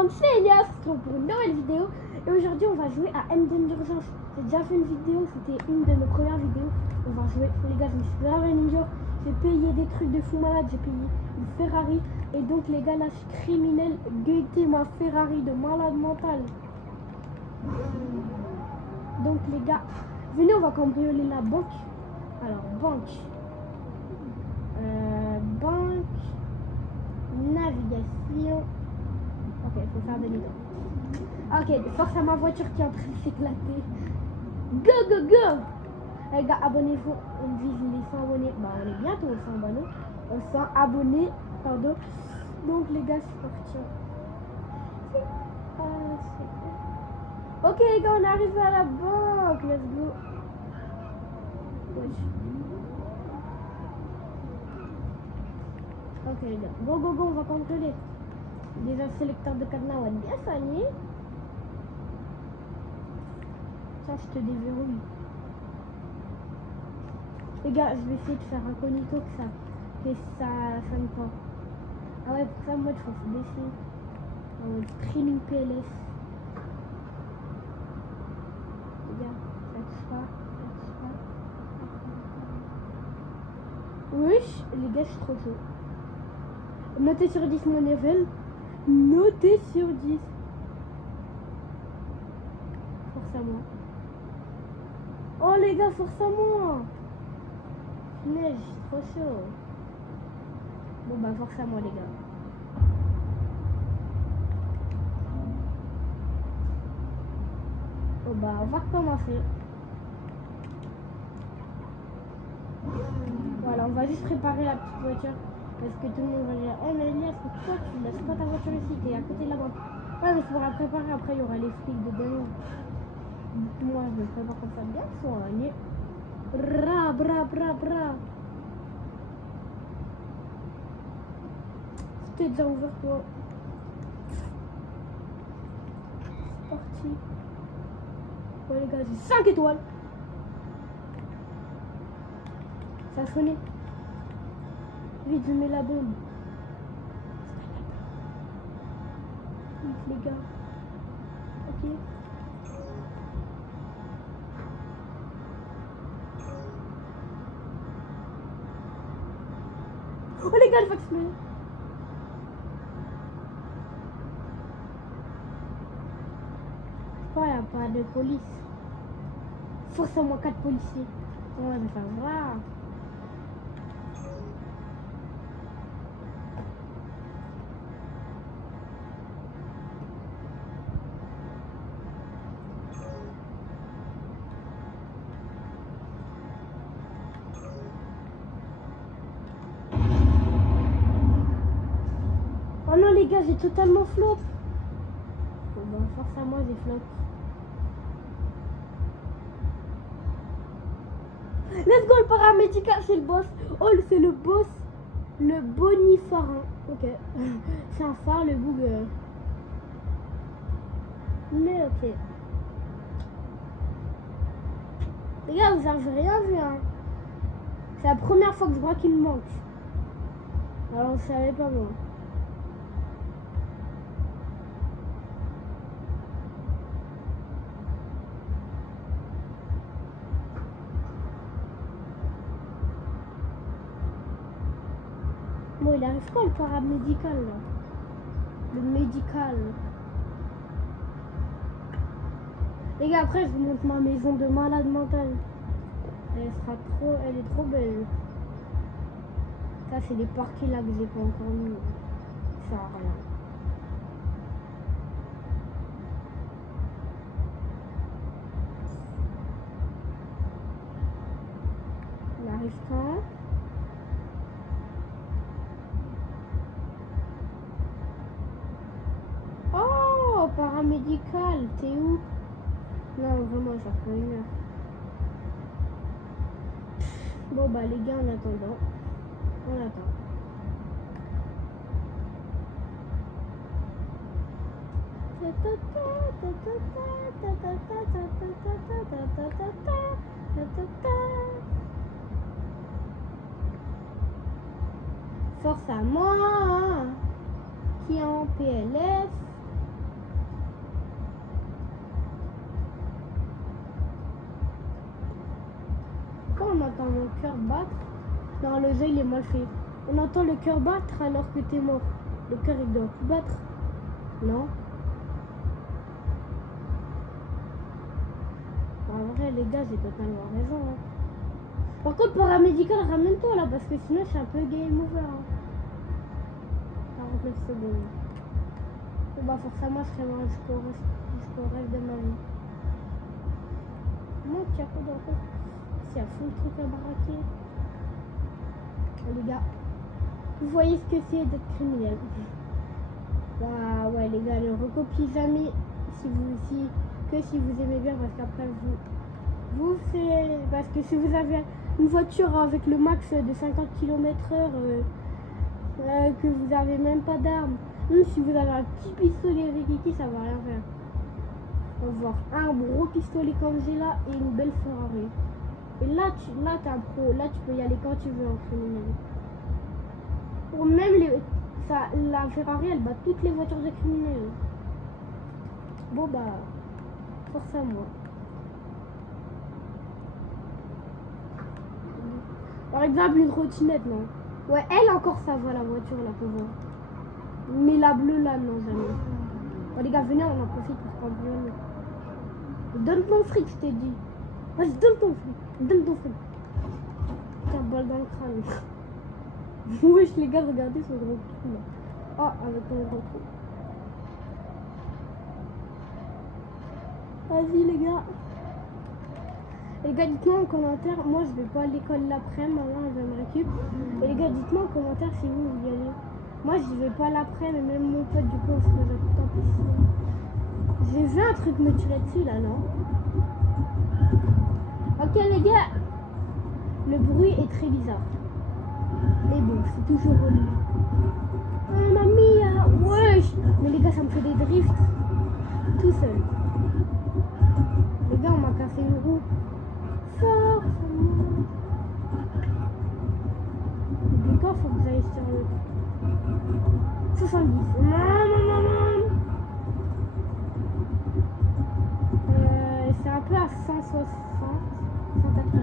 monde, c'est Elias pour une nouvelle vidéo. Et aujourd'hui on va jouer à MDM d'urgence. J'ai déjà fait une vidéo, c'était une de mes premières vidéos. On va jouer, les gars, je me suis grave amusé. J'ai payé des trucs de fou malade, j'ai payé une Ferrari. Et donc les gars là je suis criminel, guettez ma Ferrari de malade mental. Donc les gars, venez on va cambrioler la banque. Alors banque. Banque. Navigation. Ok, il faut faire demi-tour. Ok, force à ma voiture qui est en train de s'éclater. Go, go, go! Les gars, abonnez-vous. On vise les 100 abonnés. Bah, on est bientôt aux 100 abonnés. Aux 100 abonnés, pardon. Donc, les gars, c'est parti. Ok, les gars, on arrive à la banque. Let's go. Wesh. Ok, les gars. Go, go, go, on va contrôler. Déjà, le sélecteur de cadenas, on va bien soigner. Ça, je te déverrouille. Les gars, je vais essayer de faire incognito que ça sonne pas. Ah ouais, pour ça, moi, je faut se baisser. En mode streaming PLS. Les gars, ça touche pas. Wesh, les gars, je suis trop chaud. Notez sur 10 mon level. Notez sur 10. Force à moi. Oh les gars, force à moi. Neige, trop chaud. Bon bah force à moi les gars. Bon bah on va recommencer. Voilà, on va juste préparer la petite voiture. Parce que tout le monde va dire, oh mais Elias, pourquoi tu laisses pas ta voiture ici, t'es à côté de la banque. Ouais mais il faudra préparer, après il y aura les flics de demain. Moi je me prépare comme ça bien soigné. Bra bra bra bra. C'était déjà ouvert toi. C'est parti. Ouais les gars, j'ai 5 étoiles. Ça a sonné. Vite, je mets la bombe. Vite les gars. Ok. Oh les gars, le vaccin. Oh, y a pas de police. Forcément 4 policiers. Ouais, mais ça va. Oh non les gars, j'ai totalement flop. Bon bah force à moi, j'ai flop. Let's go, le paramédical, c'est le boss. Oh, c'est le boss. Le bonifarin. Ok. C'est un phare, le booger. Mais ok. Les gars, vous avez rien vu, hein. C'est la première fois que je vois qu'il me manque. Alors, je savais pas moi. Bon, il arrive quand le paramédical là? Le médical. Les gars, après, je vous montre ma maison de malade mental. Elle est trop belle. Ça, c'est des parquets là que j'ai pas encore mis. Ça sert à rien. Il arrive quand? Oh, paramédical, t'es où? Non, vraiment, ça prend une heure. Bon, bah, les gars, en attendant, on attend. Force à moi, qui est en PLS. entend mon cœur battre. Non, le jeu il est mal fait. On entend le cœur battre alors que t'es mort. Le cœur il doit plus battre. Non. En vrai les gars, j'ai totalement raison. Hein. Par contre, paramédical, ramène-toi là parce que sinon c'est un peu game over. Hein. 49 secondes. Et bah forcément je serai mort jusqu'au reste de ma vie. Moi tu as quoi dans le coup? C'est à fond le truc à baraquer. Les gars, vous voyez ce que c'est d'être criminel. Bah ouais les gars, ne recopiez jamais si vous aimez bien parce qu'après vous c'est parce que si vous avez une voiture avec le max de 50 km/h que vous avez même pas d'armes, même si vous avez un petit pistolet Rikiki, ça va rien faire. On va voir un gros pistolet comme j'ai là et une belle Ferrari. Et là t'es un pro, là tu peux y aller quand tu veux en criminel. Ou même la Ferrari elle bat toutes les voitures de criminels. Bon bah, force à moi. Par exemple une trottinette non. Ouais elle encore ça va la voiture là pour voir. Mais la bleue là non jamais. Bon, les gars venez on en profite pour prendre le. Donne ton fric je t'ai dit. Vas-y donne ton fric. Donne ton fric. Tiens balle dans le crâne. Wesh les gars regardez ce gros trou là. Ah avec un gros trou. Vas-y les gars. Les gars dites-moi en commentaire. Moi je vais pas à l'école l'après-midi, maman elle va me récup. Et les gars dites-moi en commentaire si vous y allez. Moi je vais pas l'après-midi, mais même mon pote du coup on se faisait tout le temps piscine. J'ai vu un truc me tirer dessus là non. Ok les gars. Le bruit est très bizarre. Mais bon, c'est toujours relou. Oh mamie, wesh. Mais les gars, ça me fait des drifts. Tout seul. Les gars, on m'a cassé une roue. Force. Et quand faut que j'aille sur le 70. C'est un peu à 160, 180.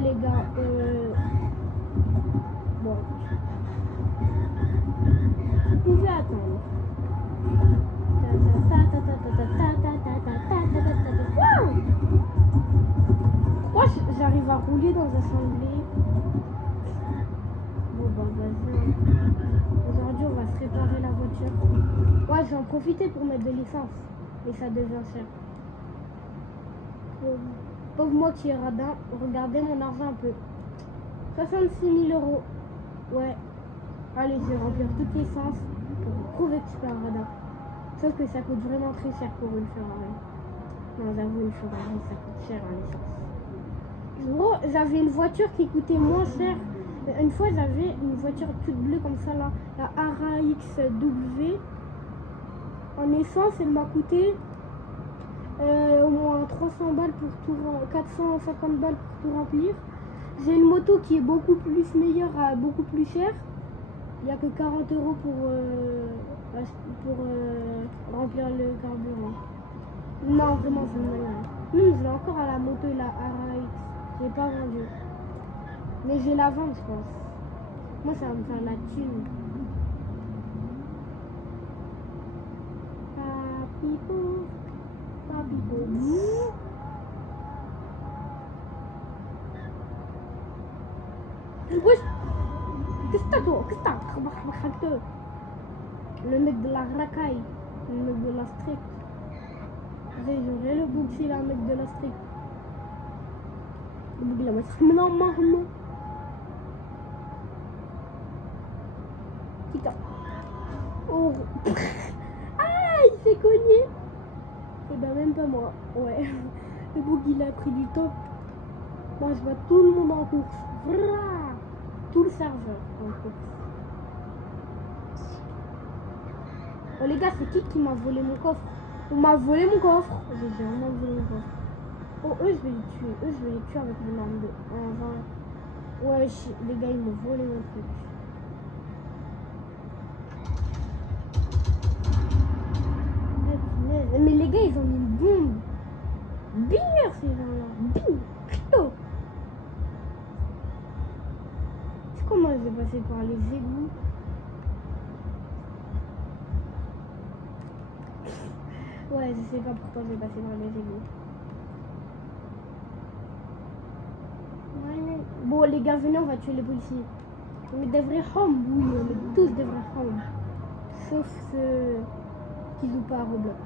Les gars, bon, vous pouvez attendre. Pourquoi j'arrive à rouler dans un assemblée? Bon bah vas-y. Aujourd'hui on va se réparer la voiture. Ouais, j'en profiter pour mettre de l'essence. Et ça devient cher. Pauvre moi qui est radin, regardez mon argent un peu. 66 000 euros. Ouais. Allez, je vais remplir toute l'essence pour prouver que je suis un radin. Sauf que ça coûte vraiment très cher pour une Ferrari. Non, j'avoue, une Ferrari, ça coûte cher en essence. Gros, j'avais une voiture qui coûtait moins cher. Une fois, j'avais une voiture toute bleue comme ça, là. La RAXW. En essence, elle m'a coûté... au moins 300 balles pour tout 450 balles pour tout remplir. J'ai une moto qui est beaucoup plus meilleure à beaucoup plus cher. Il n'y a que 40 euros pour remplir le carburant. Non, vraiment, c'est moyen. Je l'ai encore à la moto et la RAX. Je l'ai pas vendue. Mais je vais la vendre, je pense. Moi, ça va me faire la thune. Papipo. Wesh, qu'est-ce que t'as toi? Qu'est-ce que t'as? Le mec de la racaille, le mec de la street. J'aurais le bouc si la mec de la street. Le bouc de la street. Non, maman. Tika. Oh. Ah, il s'est cogné. Et ben même pas moi, ouais. Le bouc il a pris du temps. Moi je vois tout le monde en course. Vrah, tout le serveur en course. Oh les gars, c'est qui m'a volé mon coffre? On m'a volé mon coffre. J'ai vraiment volé mon coffre. Oh, eux, je vais les tuer. Eux, je vais les tuer avec mon arme de 1-20. Ouais, les gars, ils m'ont volé mon truc. Mais les gars, ils ont mis une bombe. Bing, ces gens-là. Bing. Plutôt. C'est comment je vais passer par les égouts? Ouais, je sais pas pourquoi je vais passer par les égouts. Bon, les gars, venez, on va tuer les policiers. On est des vrais hommes, oui, on est tous des vrais hommes. Sauf ceux qui jouent pas à Roblox.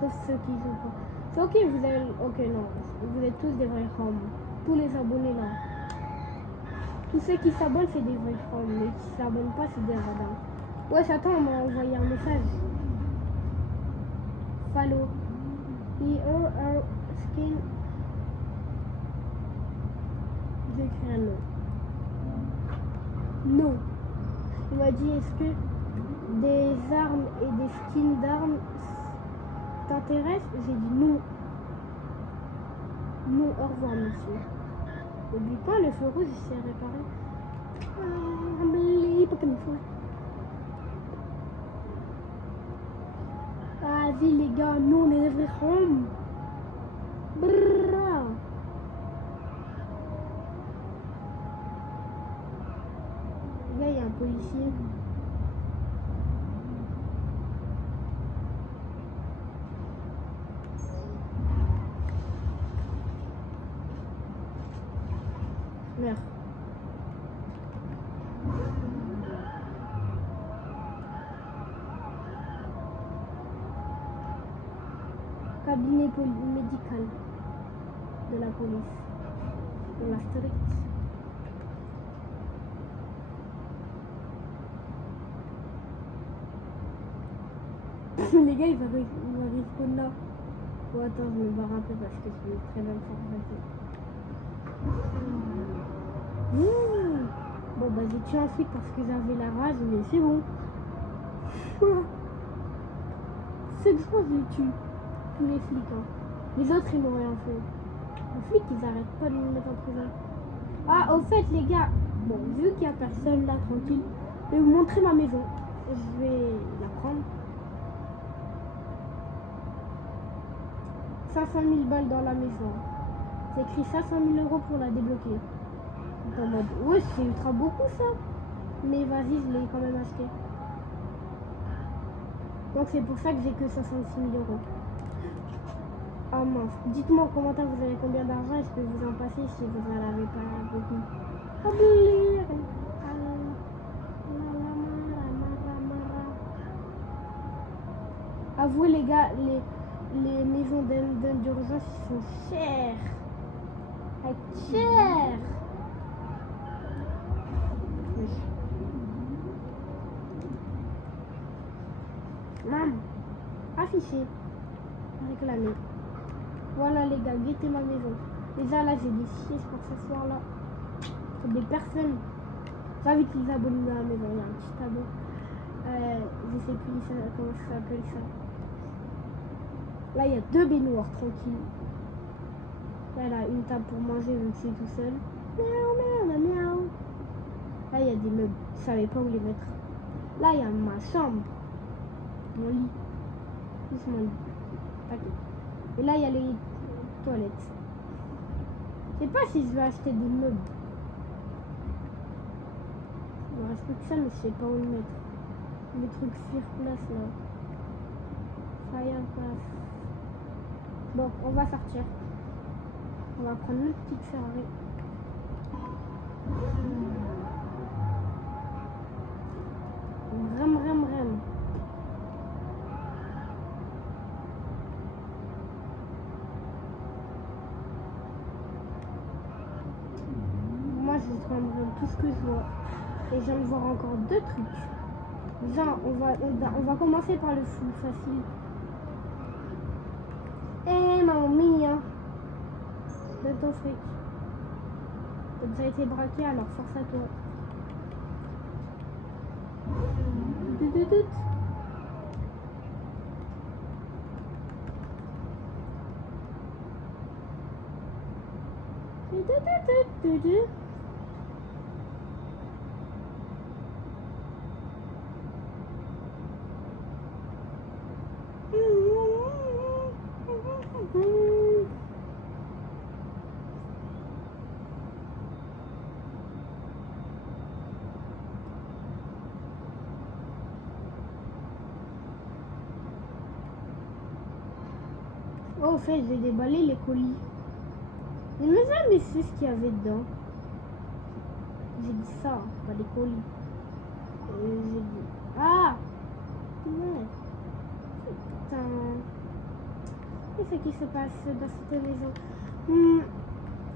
Sauf ceux qui jouent pas. C'est ok, vous avez. Ok, non. Vous êtes tous des vrais hommes. Tous les abonnés là. Tous ceux qui s'abonnent, c'est des vrais hommes. Mais qui s'abonnent pas, c'est des radins. Ouais, attends, on m'a envoyé un message. Follow. Here are skin. J'écris un nom. Non. Il m'a dit, est-ce que des armes et des skins d'armes t'intéressent? J'ai dit non. Non, au revoir, monsieur. N'oublie pas, le feu rouge, il s'est réparé. Pas comme ça. Vas-y, les gars, nous, on est des vrais hommes. Brrrra. Là, il y a un policier. Merde. Cabinet médical de la police. De la street. Les gars, ils vont respawn là. Bon, attends, je me barre un peu parce que je suis très bien formaté. Bon, bah, j'ai tué un flic parce que j'avais la rage, mais c'est bon. C'est que je les tue. Tous les flics, hein. Les autres, ils m'ont rien fait. Les flics, ils arrêtent pas de me mettre en prison. Ah, au fait, les gars, bon, vu qu'il y a personne là, tranquille, je vais vous montrer ma maison. Je vais la prendre. 500 000 balles dans la maison. C'est écrit 500 000 € pour la débloquer. En mode, ouais, c'est ultra beaucoup ça. Mais vas-y, je l'ai quand même acheté. Donc c'est pour ça que j'ai que 66 000 €. Ah mince. Dites-moi en commentaire, vous avez combien d'argent? Est-ce que vous en passez si vous n'en avez pas beaucoup? Avouez les gars, les maisons d'urgence sont chères. Chères. Maman, affiché, réclamer. Voilà les gars, guettez ma maison. Déjà là, j'ai des sièges pour ce soir là. C'est des personnes. J'invite les abonnés dans la maison. Il y a un petit tableau. Je sais plus comment ça s'appelle ça. Là, il y a 2 baignoires tranquilles. Voilà, une table pour manger vu que c'est tout seul. Miaou, miaou, miaou. Là, il y a des meubles. Je savais pas où les mettre. Là, il y a ma chambre. Mon lit. Juste mon lit. Okay. Et là, il y a les toilettes. Je sais pas si je vais acheter des meubles. Il me reste plus que ça, mais je sais pas où le mettre. Les trucs sur place là. Firepass. Bon, on va sortir. On va prendre une petite Ferrari. Ram. Moi, je prendrai tout ce que je vois. Et je viens de voir encore 2 trucs. Genre, on va commencer par le full facile. Eh, maman mia. De ton fric. T'as déjà été braqué, alors force à toi. Oh, au fait, j'ai déballé les colis. Je me jamais su ce qu'il y avait dedans. J'ai dit ça, pas les colis. J'ai dit... Ah! Ouais. Putain. Qu'est-ce qui se passe dans cette maison?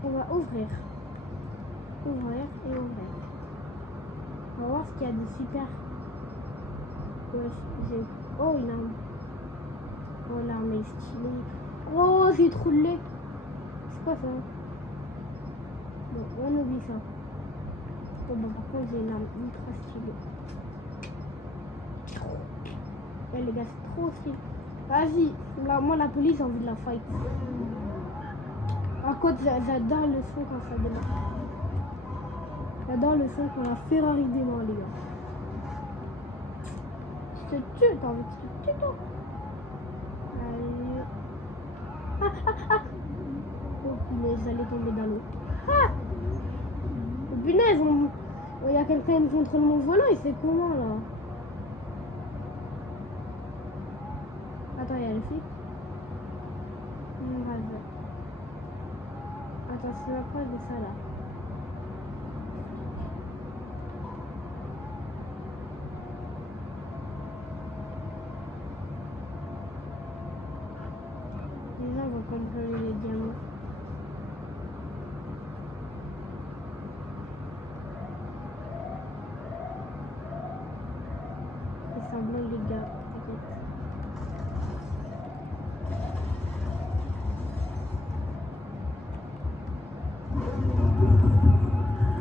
On va ouvrir. Ouvrir et ouvrir. On va voir ce qu'il y a de super. Ouais, oh, une arme. Oh, l'arme est stylée. Oh, j'ai trop de lait. C'est quoi ça? Bon, on oublie ça. Oh, bon, par contre, j'ai une arme ultra stylée. Ouais, les gars, c'est trop stylé. Vas-y, là, moi, la police, j'ai envie de la fight. Par contre, j'adore le son quand ça démarre. J'adore le son quand la Ferrari démarre, les gars. Je te tue, t'as envie de te tuer, toi? Allez. Oh punaise, j'allais tomber dans l'eau. Ah! Oh punaise, il y a quelqu'un qui contrôle mon volant, il fait comment là? Attends, il y a le flic. Attends, c'est quoi de ça là? Les gens vont comprendre les diamants. C'est semblant les gars, t'inquiète.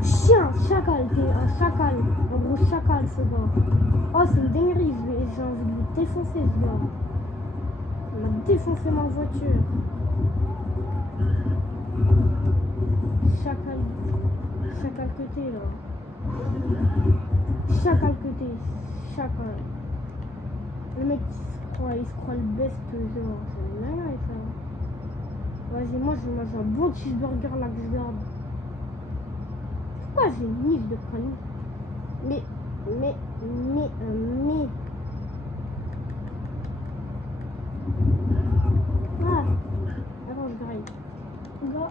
Chien, chacal, t'es un chacal, un gros chacal ce gars. Oh, c'est une dinguerie, j'ai envie de vous défoncer ce gars. On a défoncé ma voiture. Chacal que t'es là. Chacal que t'es, chacal. Le mec il se croit le best genre. C'est dingue ça. Vas-y, moi je mange un bon cheeseburger là que je garde. Pourquoi j'ai une livre de conneries? Mais. Ah! Attends, je graille. Là.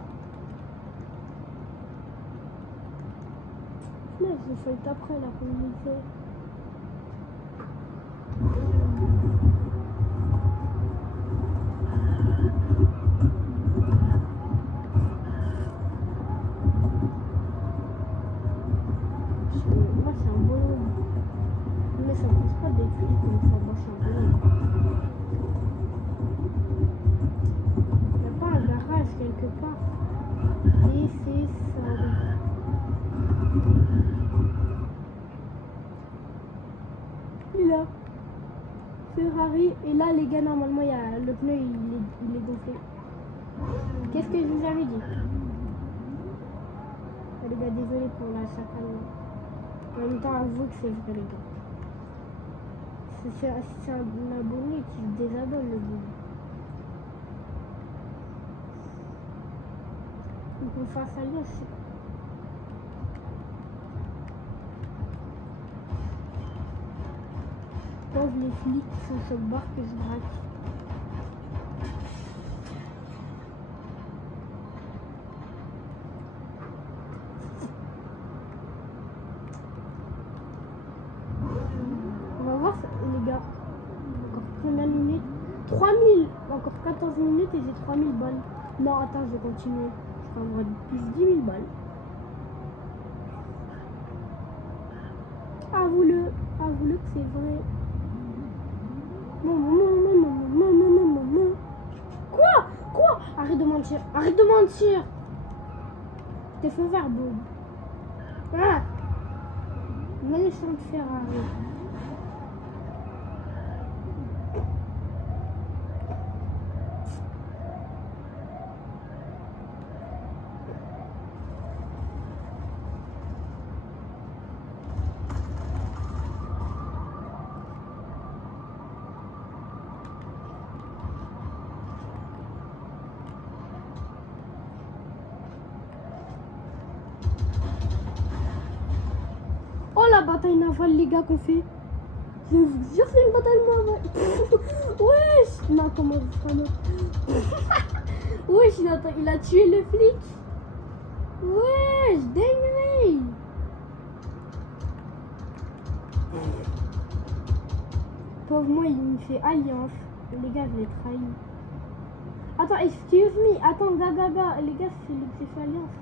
Là, j'ai fait après la communauté. Moi, c'est un bonhomme. Mais ça ne pose pas des flics comme ça. Moi, c'est un bonhomme. Il n'y a pas un garage quelque part. Et c'est ça. Là. Ferrari. Et là, les gars, normalement, il y a le pneu, il est gonflé. Qu'est-ce que je vous avais dit? Les gars, désolé pour la chacale. En même temps, avouez que c'est vrai, les gars. C'est un abonné qui se désabonne, le bout. Donc on fait ça là aussi. Pauvre les flics qui sont sur le bord que je braque. On va voir ça, les gars. Encore combien de minutes? 3000. Encore 14 minutes et j'ai 3000 balles. Non, attends, je vais continuer. Je vais avoir plus 10 000 balles. Avoue-le que c'est vrai. Non. Quoi? Arrête de mentir. T'es fait faire boum. Ah! Méchante Ferrari. bataille navale, les gars, qu'on fait. Je vous jure, c'est une bataille navale. Wesh. Non, comment on fera notre... Wesh, il a tué le flic. Wesh, dinguerie. Pauvre moi, il me fait alliance. Les gars, je l'ai trahi. Attends, excuse me. Attends, gaga. Les gars, c'est lui qui fait alliance.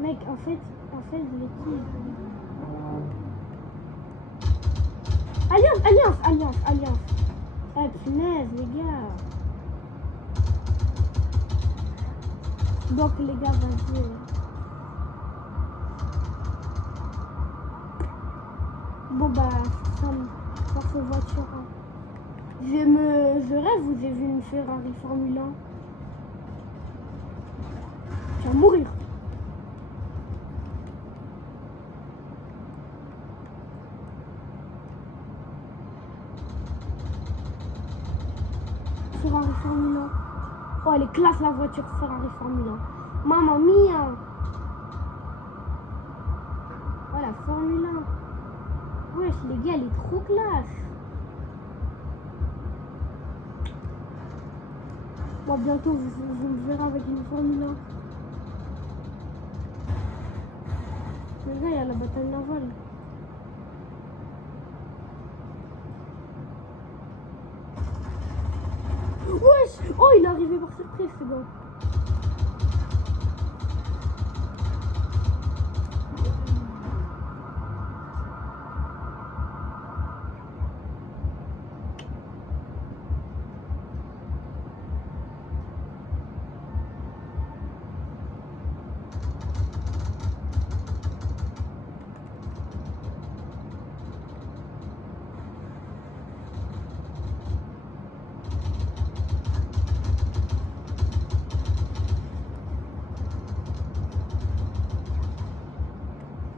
Mec, en fait, je l'ai tué. Alliance. Ah, punaise, les gars. Donc, les gars, vas-y. Bon, bah, ça me passe aux voitures. Hein. Je rêve, vous avez vu une Ferrari Formule 1. Tu vas mourir. Ferrari Formule 1. Oh, elle est classe la voiture Ferrari Formule 1. Mamma mia. Oh, la Formule 1. Wesh, les gars, elle est trop classe. Bon, bientôt, vous me verrez avec une Formule 1. Les gars, il y a la bataille navale. Wesh! Oh, il est arrivé par surprise, ce gars.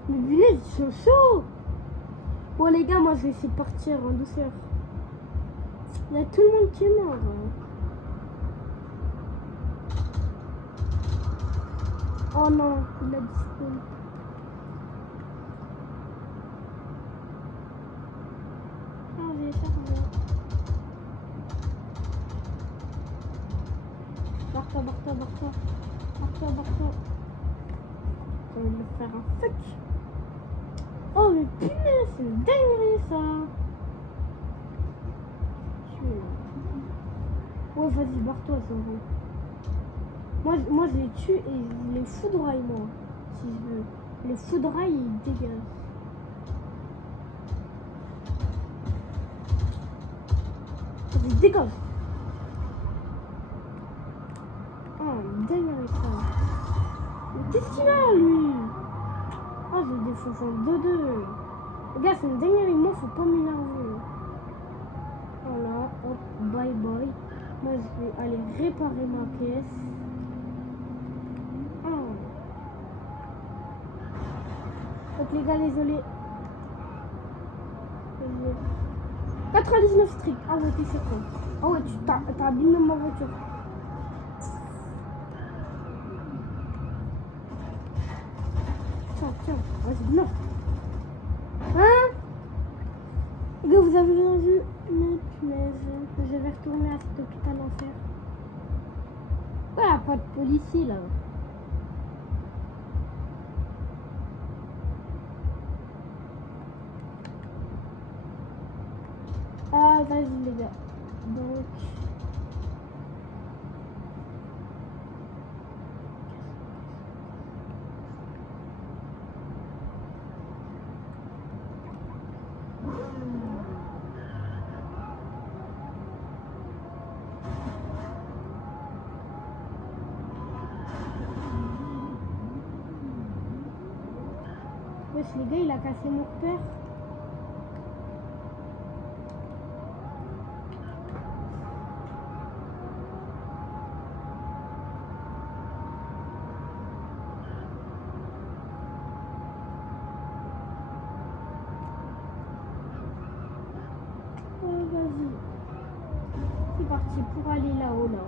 Mais venez, ils sont chauds. Bon les gars, moi je vais essayer de partir en douceur. Il y a tout le monde qui est mort. Hein. Oh non, il a disparu. Chargé. Barre-toi. On va lui faire un fuck. Oh mais punaise, c'est une dinguerie ça. Ouais, vas-y, barre-toi, ça va. Moi je les tue et je les foudroie, moi. Si je veux. Les foudroie, ils dégagent. Vas-y, dégage. Oh, dinguerie ça. Mais qu'est-ce qu'il a, lui? Oh, je le défonce en 2-2. Les gars, c'est une dinguerie. Moi, faut pas m'énerver. Voilà, hop, bye bye. Moi, je vais aller réparer ma pièce. Oh. Donc, les gars, désolé. 99 strict. Ah ouais, t'es sûr. Ah ouais, t'as abîmé ma voiture. Tiens, vas-y, non. Hein? Les gars, vous avez rien vu? Mais punaise, je vais retourner à cet hôpital enfer. Voilà, pas de policier là. Ah, vas-y les gars. Donc... Wesh, les gars, il a cassé mon repère. Oh, vas-y. C'est parti pour aller là-haut, là.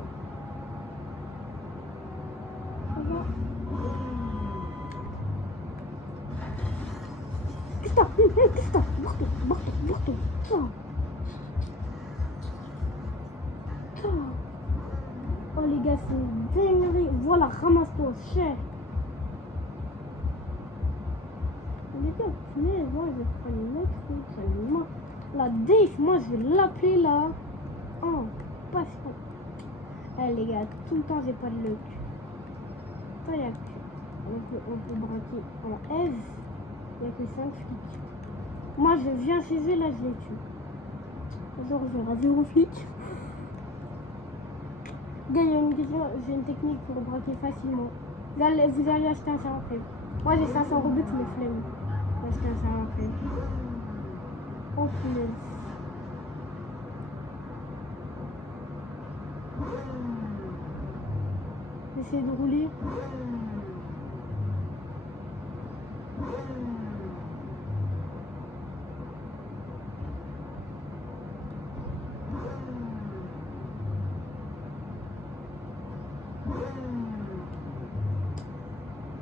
Ça va? Putain, Putain, morto. Oh les gars, c'est une dinguerie. Voilà, ramasse-toi, cher. Les gars, mais moi je vais prendre une autre route. La Dave, moi je vais l'appeler là. Oh, passe pas. Eh les gars, tout le temps j'ai pas de luck. Ça y a que. On peut braquer. Voilà, Eve, il n'y a que 5 flics. Moi je viens chez eux, là je les tue. Genre j'aurai 0 flics. Gars, j'ai une technique pour braquer facilement. Vous allez acheter un serveur après. Moi j'ai 500 Robux, mais flemme. Acheter un serveur après. Oh punaise. J'essaie de rouler.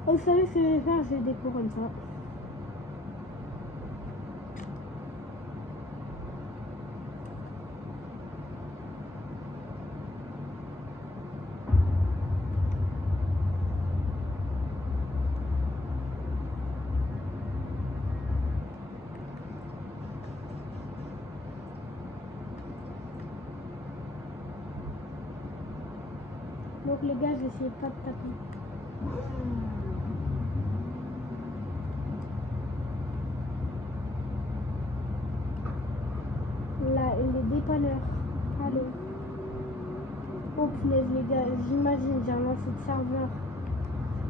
Vous savez ce que je vais faire, je vais découvrir ça. Donc les gars, je vais essayer pas de taper. Là, les dépanneurs. Allez. Oh punaise les gars, j'imagine j'ai lancé de serveur.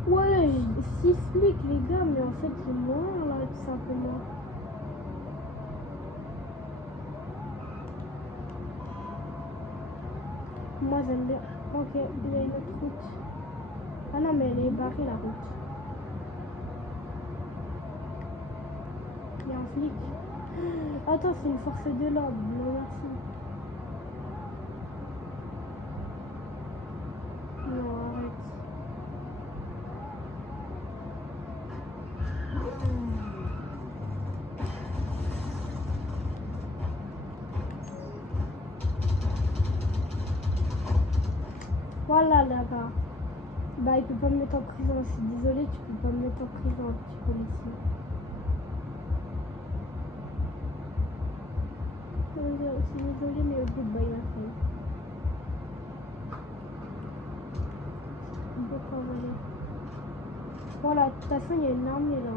Ouais, 6 flics les gars, mais en fait c'est moi là tout simplement. Moi j'aime bien. Ok, il y a une autre route. Ah non mais elle est barrée la route. Il y a un flic. Attends, c'est une force de l'ordre. Non, merci. Non, arrête. Voilà là-bas. Bah il peut pas me mettre en prison. Je suis désolée, tu peux pas me mettre en prison, petit policier. Je suis désolée, mais au bout de bail, voilà, de toute façon, il y a une armée là.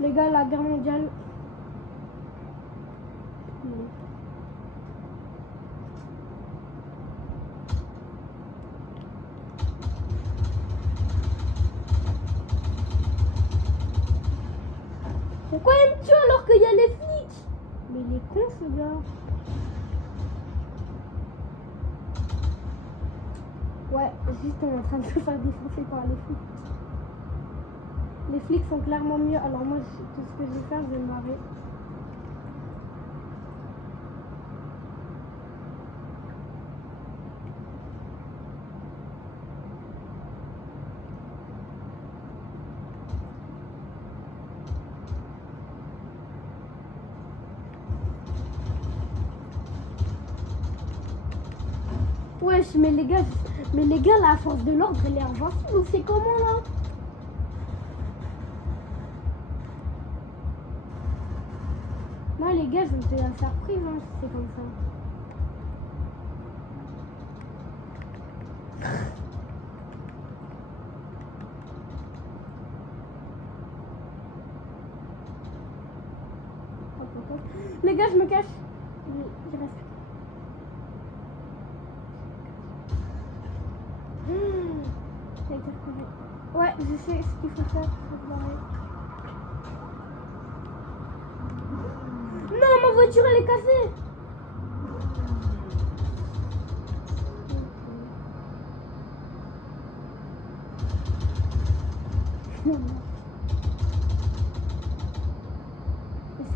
Les gars, la guerre mondiale. Pourquoi il me tue alors qu'il y a les flics? Mais il est con ce gars. Ouais, juste on est en train de se faire défoncer par les flics. Les flics sont clairement mieux, alors moi tout ce que je vais faire, je vais me marrer. Wesh, mais les gars, la force de l'ordre, elle est invincible ou c'est comment là? Moi les gars, je me fais la surprise hein, si c'est comme ça. Les gars, je me cache. Je reste. Ouais, je sais ce qu'il faut faire pour se barrer. Non, ma voiture elle est cassée.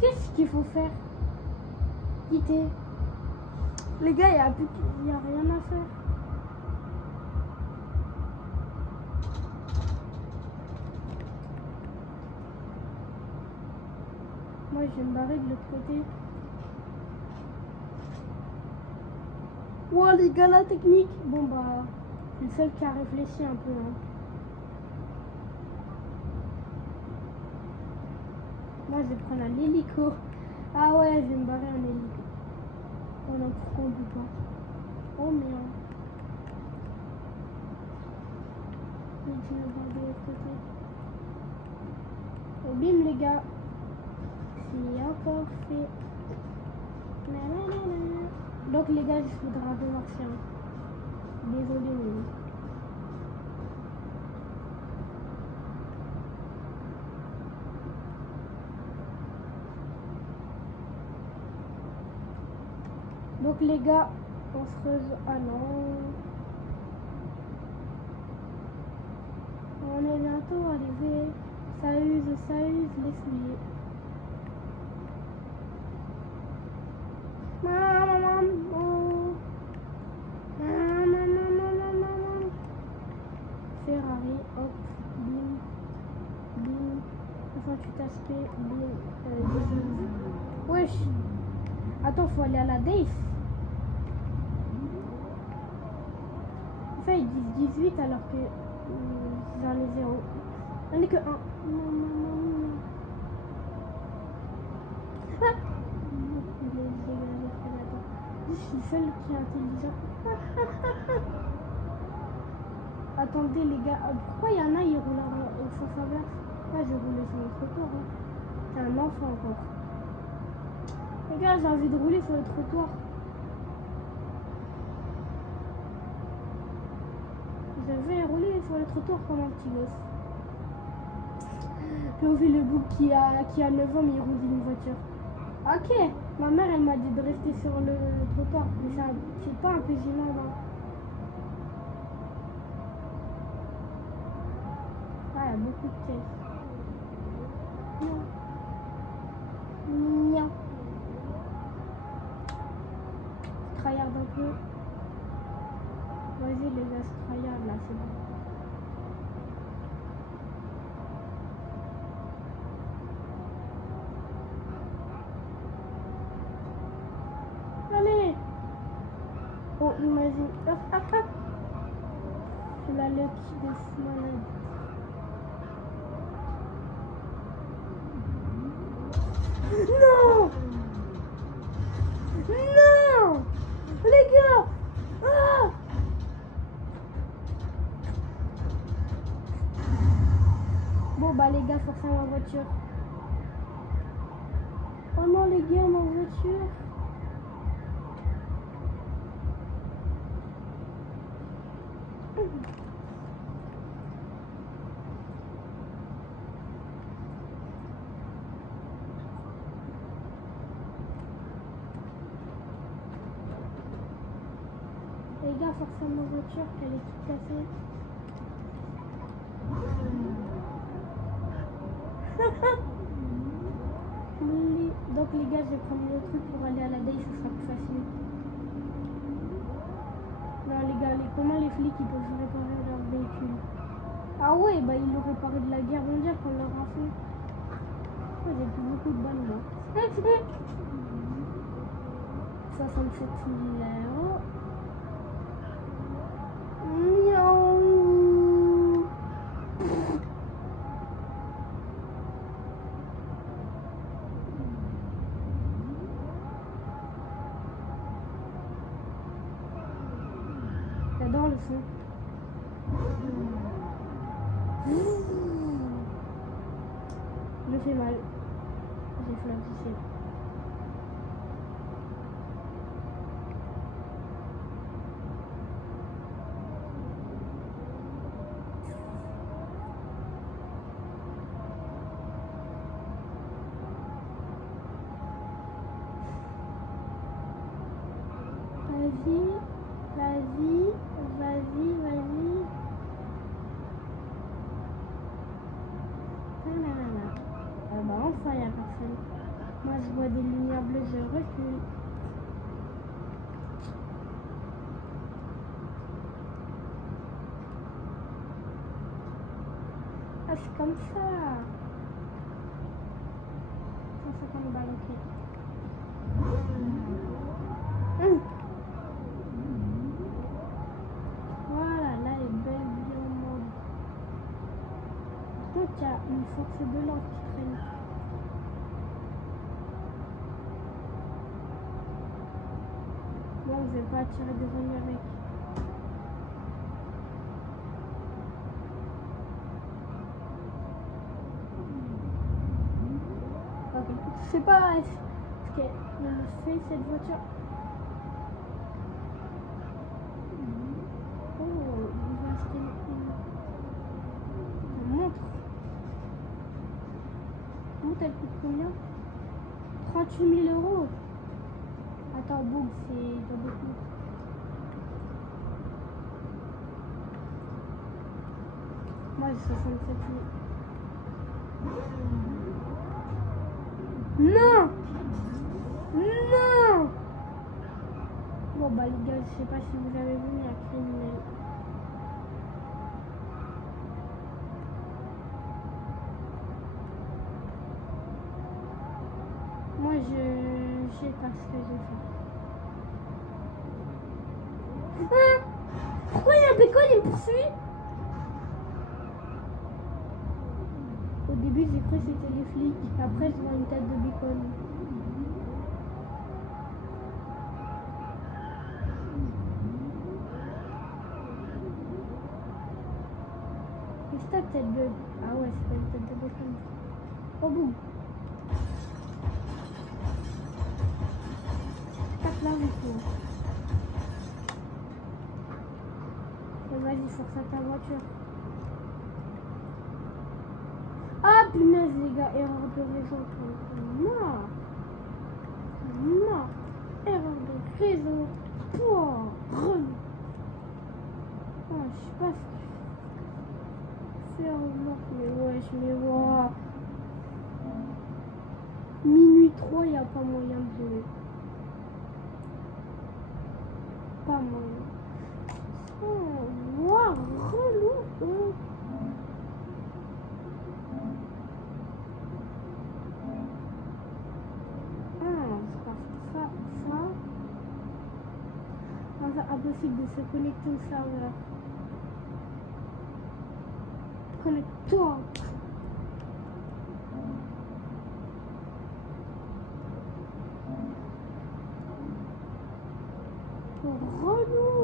Qu'est-ce qu'il faut faire? Quitter. Les gars, il n'y a rien à faire. Moi, je vais me barrer de l'autre côté. Wow, les gars, la technique. Bon, bah, je suis le seul qui a réfléchi un peu. Hein. Moi, je vais prendre un hélico. Ah ouais, je vais me barrer en hélico. Oh non, pourquoi on peut pas? Oh merde. Je vais me barrer de l'autre côté. Et bim, les gars. C'est encore fait. Nanana. Donc les gars, je voudrais un peu marcher. Hein. Désolé, mais... Donc les gars, on se rejoint... Ah non. On est bientôt arrivé. Ça use, laisse-lui. Ferrari, hop, bim, bim, 68 aspects, bim, wesh. Attends, faut aller à la Dace. Enfin, ils disent 18 alors que j'en ai 0. J'en ai que 1. Ah, je suis seule qui est intelligent. Attendez les gars, pourquoi il y en a ils roulent au sens inverse? Moi j'ai roulé sur le trottoir. Hein. C'est un enfant encore. Les gars, j'ai envie de rouler sur le trottoir. Je vais rouler sur le trottoir comme un petit gosse. Puis on fait le bouc qui a 9 ans mais il roule une voiture. Ok, ma mère elle m'a dit de rester sur le trottoir, mais c'est pas un peu gênant là. Ah, il y a beaucoup de caisses. Non. Tryhard un peu. Vas-y les gars, tryhard là, c'est bon. Allez. Oh, imagine. C'est la lucky de ce malade. Non! Non! Les gars! Ah! Bon bah les gars, forcément ma voiture. Oh non les gars, ma voiture. Les gars, forcément ma voiture, elle est toute cassée. Donc les gars, je vais prendre le truc pour aller à la DAI, ce sera plus facile. Non les gars, comment les flics ils peuvent réparer leur véhicule? Ah ouais, bah ils l'ont réparé de la guerre mondiale qu'on leur a fait. Oh, j'ai plus beaucoup de balles moi. 67 000 €. Miaou. J'adore le son. Me fait mal. J'ai fait un petit. bleu, je recule. Ah, c'est comme ça. 150 balles, ok. Voilà, là, elle est belle, bien en mode. Toi, tu as une force de l'or qui traîne. Bon, je vais pas attirer des ennemis avec. Ok, je sais pas ce qu'elle fait cette voiture. Oh, il va acheter une montre. La montre, elle coûte combien? 38 000 euros. Attends, boum, c'est pas beaucoup. Moi, j'ai 67 000. Non! Non! Bon, bah, les gars, je sais pas si vous avez vu, mais la criminelle. Moi, je sais pas ce que j'ai fait. Ah! Pourquoi il y a un bacon, il me poursuit? Au début, j'ai cru que c'était les flics. Après, je vois une tête de bacon. Qu'est-ce que ta tête de... Ah ouais, c'est pas une tête de bacon. Oh, boum. Tape là, maintenant. Vas-y, force à ta voiture. Ah, punaise, les gars, erreur de réseau. Non. Non. Erreur de réseau. Oh, run. Ah, je sais pas ce que faire. Mais ouais, je me vois. Minuit 3, il n'y a pas moyen de... Pas moyen. Oh, wow, relou. C'est impossible de se connecter au serveur. Connecte-toi. Relou.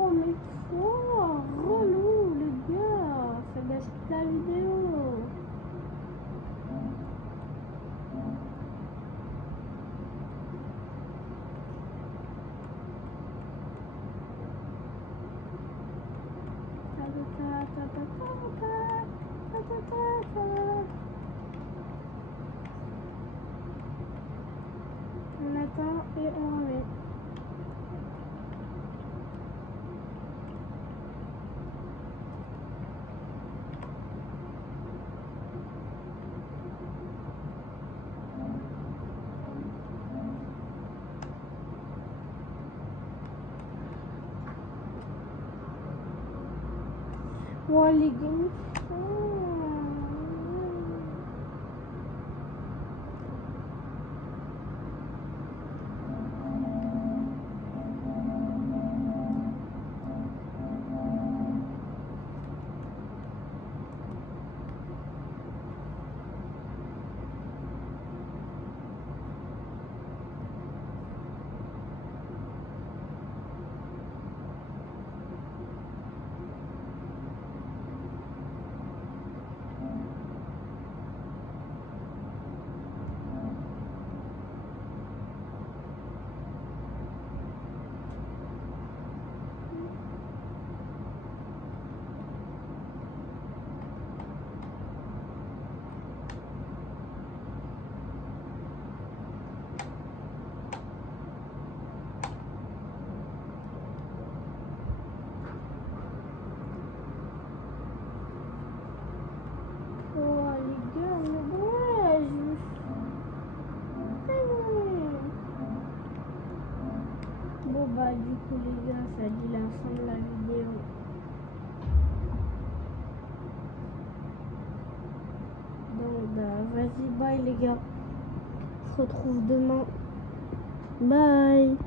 Oh mais quoi? Relou les gars, ça gâche toute la vidéo. On attend et on remet. Oh les gars. coup, les gars, ça dit la fin de la vidéo. Donc, bah, vas-y, bye les gars. On se retrouve demain. Bye.